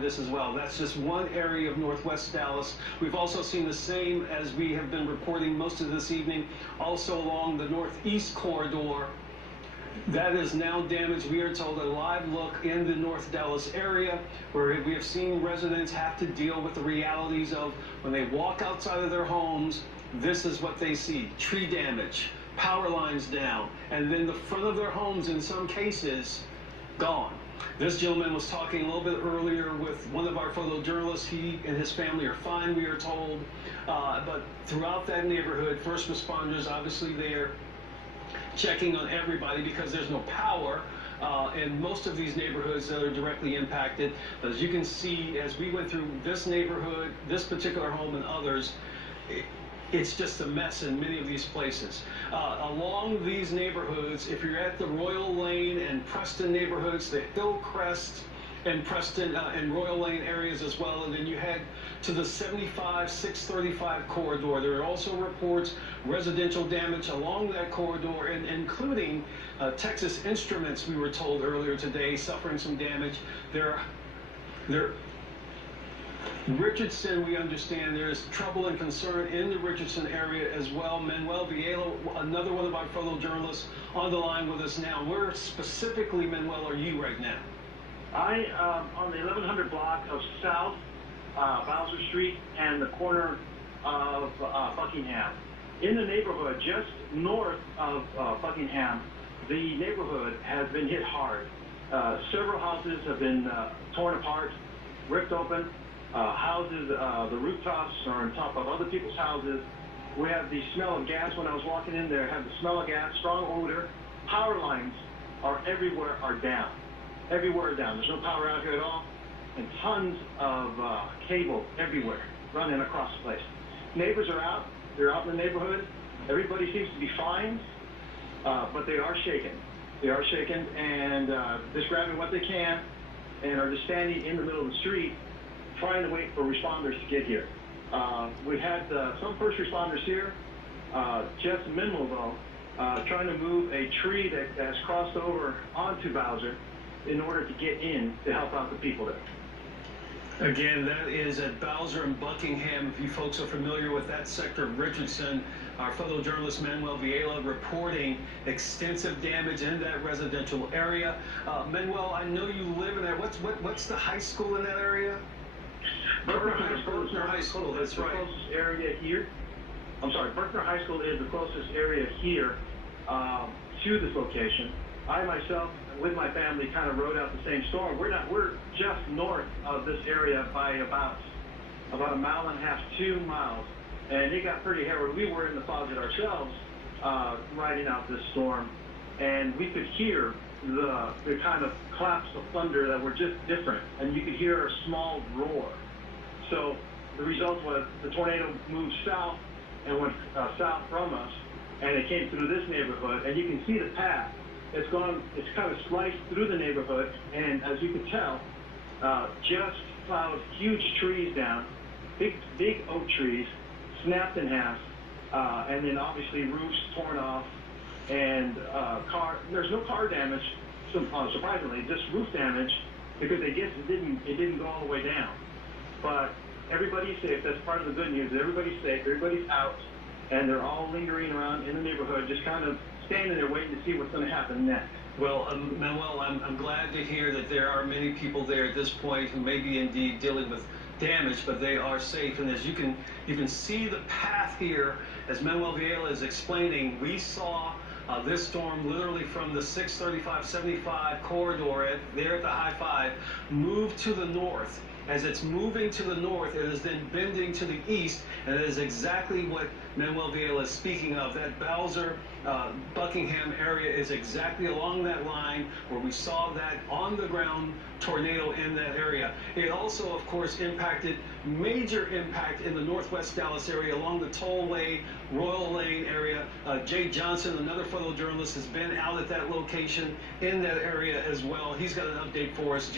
this as well. That's just one area of northwest Dallas. We've also seen the same, as we have been reporting most of this evening, also along the northeast corridor. That is now damaged. We are told a live look in the North Dallas area where we have seen residents have to deal with the realities of when they walk outside of their homes, this is what they see: tree damage, power lines down, and then the front of their homes in some cases gone. This gentleman was talking a little bit earlier with one of our photojournalists. He and his family are fine, we are told, but throughout that neighborhood, first responders obviously there checking on everybody because there's no power in most of these neighborhoods that are directly impacted. As you can see, as we went through this neighborhood, this particular home and others, it's just a mess in many of these places. Along these neighborhoods, if you're at the Royal Lane and Preston neighborhoods, the Hillcrest and Preston and Royal Lane areas as well, and then you head to the 75, 635 corridor. There are also reports residential damage along that corridor, and including Texas Instruments, we were told earlier today, suffering some damage. Richardson, we understand there's trouble and concern in the Richardson area as well. Manuel Villela, another one of our photojournalists, on the line with us now. Where specifically, Manuel, are you right now? I on the 1100 block of South Bowser Street and the corner of Buckingham. In the neighborhood just north of Buckingham, the neighborhood has been hit hard. Several houses have been torn apart, ripped open. Houses, the rooftops are on top of other people's houses. We have the smell of gas. When I was walking in there, I had the smell of gas, strong odor. Power lines are everywhere, are down. Everywhere down. There's no power out here at all. And tons of cable everywhere running across the place. Neighbors are out. They're out in the neighborhood. Everybody seems to be fine, but they are shaken. They are shaken and just grabbing what they can and are just standing in the middle of the street trying to wait for responders to get here. We've had some first responders here, just minimal though, trying to move a tree that has crossed over onto Bowser in order to get in to help out the people there. Again, that is at Bowser and Buckingham. If you folks are familiar with that sector of Richardson, our photojournalist Manuel Villela reporting extensive damage in that residential area. Manuel, I know you live in there. What's the high school in that area? Berkner High School is that's right. The closest area here. I'm sorry, Berkner High School is the closest area here to this location. I myself, with my family, kind of rode out the same storm. We're just north of this area by about a mile and a half, 2 miles, and it got pretty hairy. We were in the closet ourselves, riding out this storm, and we could hear the kind of claps of thunder that were just different, and you could hear a small roar. So the result was the tornado moved south and went south from us, and it came through this neighborhood, and you can see the path. It's kind of sliced through the neighborhood, and as you can tell, just plowed huge trees down, big oak trees, snapped in half, and then obviously roofs torn off, and there's no car damage, surprisingly, just roof damage, because I guess it didn't go all the way down. But everybody's safe. That's part of the good news. Everybody's safe. Everybody's out, and they're all lingering around in the neighborhood, just kind of standing there waiting to see what's going to happen next. Well, Manuel, I'm glad to hear that there are many people there at this point who may be indeed dealing with damage, but they are safe. And as you can see the path here, as Manuel Villela is explaining, we saw this storm literally from the 635-75 corridor there at the High-5 move to the north. As it's moving to the north, it is then bending to the east, and it is exactly what Manuel Villela is speaking of. That Bowser, Buckingham area is exactly along that line where we saw that on-the-ground tornado in that area. It also, of course, major impact in the northwest Dallas area along the Tollway, Royal Lane area. Jay Johnson, another photojournalist, has been out at that location in that area as well. He's got an update for us.